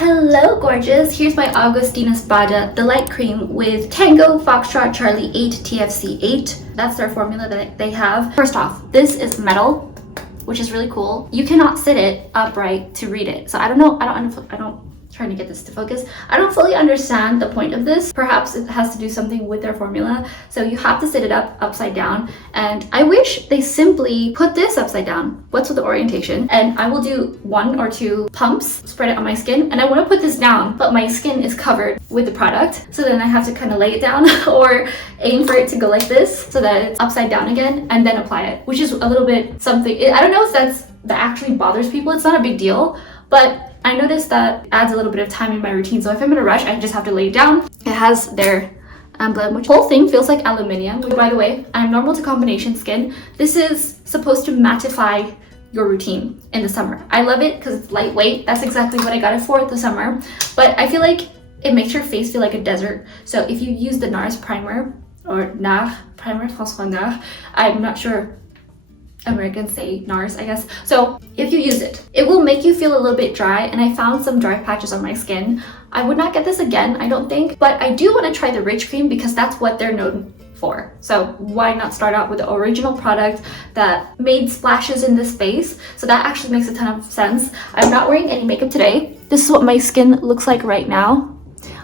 Hello gorgeous, here's my Augustinus Bada, the light cream with Tango Foxtrot Charlie 8 TFC 8. That's their formula that they have. First off, this is metal, which is really cool. You cannot sit it upright to read it. So I don't know, trying to get this to focus. I don't fully understand the point of this. Perhaps it has to do something with their formula. So you have to sit it upside down. And I wish they simply put this upside down. What's with the orientation? And I will do 1 or 2 pumps, spread it on my skin. And I want to put this down, but my skin is covered with the product. So then I have to kind of lay it down or aim for it to go like this so that it's upside down again and then apply it, which is a little bit something. I don't know if that actually bothers people. It's not a big deal, but I noticed that adds a little bit of time in my routine. So if I'm in a rush, I just have to lay it down. It has their emblem, which whole thing feels like aluminium. By the way, I'm normal to combination skin. This is supposed to mattify your routine in the summer. I love it because it's lightweight. That's exactly what I got it for the summer. But I feel like it makes your face feel like a desert. So if you use the NARS primer, or NAR, primer François NAR, I'm not sure Americans say NARS, I guess. So if you use it, it will make you feel a little bit dry, and I found some dry patches on my skin. I would not get this again, I don't think, but I do want to try the Rich Cream because that's what they're known for. So why not start out with the original product that made splashes in this face? So that actually makes a ton of sense. I'm not wearing any makeup today. This is what my skin looks like right now.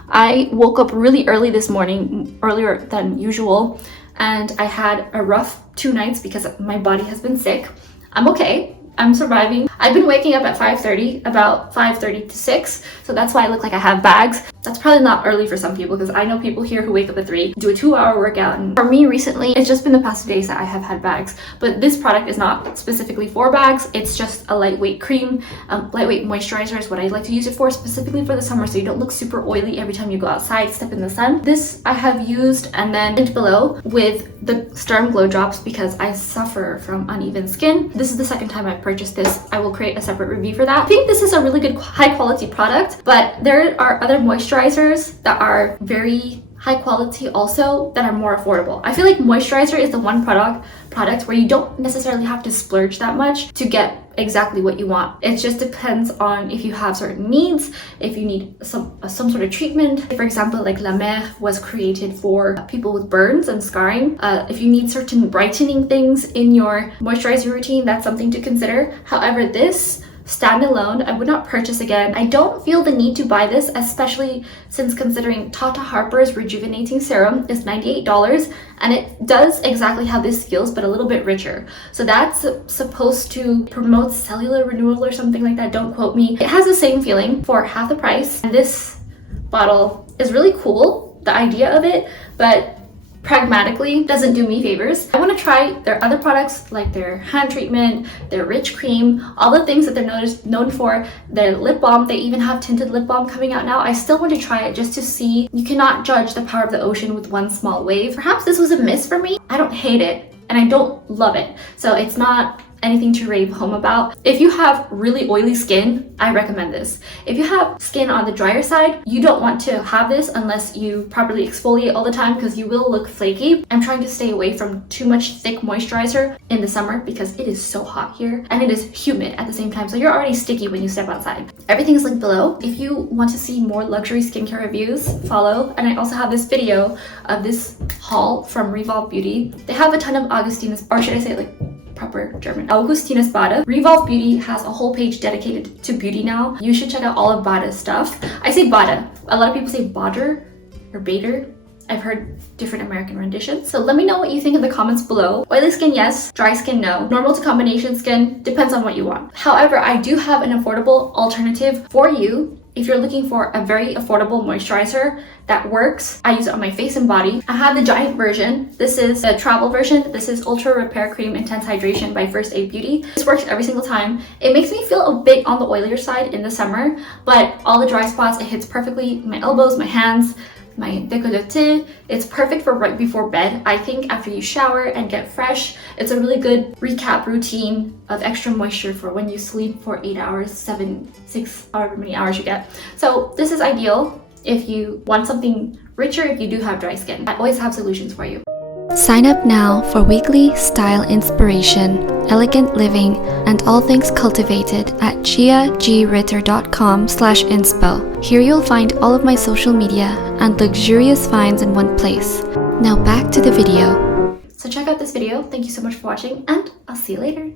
I woke up really early this morning, earlier than usual, and I had a rough 2 nights because my body has been sick. I'm okay, I'm surviving. I've been waking up at 5:30, about 5:30 to 6, so that's why I look like I have bags. That's probably not early for some people because I know people here who wake up at 3, do a 2-hour workout, and for me recently, it's just been the past 2 days that I have had bags. But this product is not specifically for bags, it's just a lightweight cream, lightweight moisturizer is what I like to use it for, specifically for the summer, so you don't look super oily every time you go outside, step in the sun. This I have used and then linked below with the Sturm Glow Drops because I suffer from uneven skin. This is the second time I've purchased this. I will create a separate review for that. I think this is a really good high quality product, but there are other moisturizers that are very high quality also that are more affordable. I feel like moisturizer is the one product where you don't necessarily have to splurge that much to get exactly what you want. It just depends on if you have certain needs, if you need some sort of treatment. For example, like La Mer was created for people with burns and scarring. If you need certain brightening things in your moisturizer routine, that's something to consider. However, this standalone, I would not purchase again. I don't feel the need to buy this, especially since considering Tata Harper's Rejuvenating Serum is $98 and it does exactly how this feels, but a little bit richer. So that's supposed to promote cellular renewal or something like that. Don't quote me. It has the same feeling for half the price. And this bottle is really cool, the idea of it, but pragmatically doesn't do me favors. I want to try their other products like their hand treatment, their Rich Cream, all the things that they're known for, their lip balm. They even have tinted lip balm coming out now. I still want to try it just to see. You cannot judge the power of the ocean with one small wave. Perhaps this was a miss for me. I don't hate it and I don't love it. So it's not anything to rave home about. If you have really oily skin, I recommend this. If you have skin on the drier side, you don't want to have this unless you properly exfoliate all the time because you will look flaky. I'm trying to stay away from too much thick moisturizer in the summer because it is so hot here and it is humid at the same time, so you're already sticky when you step outside. Everything is linked below. If you want to see more luxury skincare reviews, follow. And I also have this video of this haul from Revolve Beauty. They have a ton of Augustinus, or should I say like proper German, Augustinus Bada. Revolve Beauty has a whole page dedicated to beauty now. You should check out all of Bada's stuff. I say Bada. A lot of people say Bader or Bader. I've heard different American renditions. So let me know what you think in the comments below. Oily skin, yes. Dry skin, no. Normal to combination skin, depends on what you want. However, I do have an affordable alternative for you if you're looking for a very affordable moisturizer that works. I use it on my face and body. I have the giant version. This is the travel version. This is Ultra Repair Cream Intense Hydration by First Aid Beauty. This works every single time. It makes me feel a bit on the oilier side in the summer, but all the dry spots, it hits perfectly. My elbows, my hands, my décolleté. It's perfect for right before bed. I think after you shower and get fresh, it's a really good recap routine of extra moisture for when you sleep for 8 hours, 7, 6, however many hours you get. So this is ideal if you want something richer, if you do have dry skin. I always have solutions for you. Sign up now for weekly style inspiration, elegant living, and all things cultivated at giagritter.com/inspo. Here you'll find all of my social media and luxurious finds in one place. Now back to the video. So check out this video. Thank you so much for watching, and I'll see you later.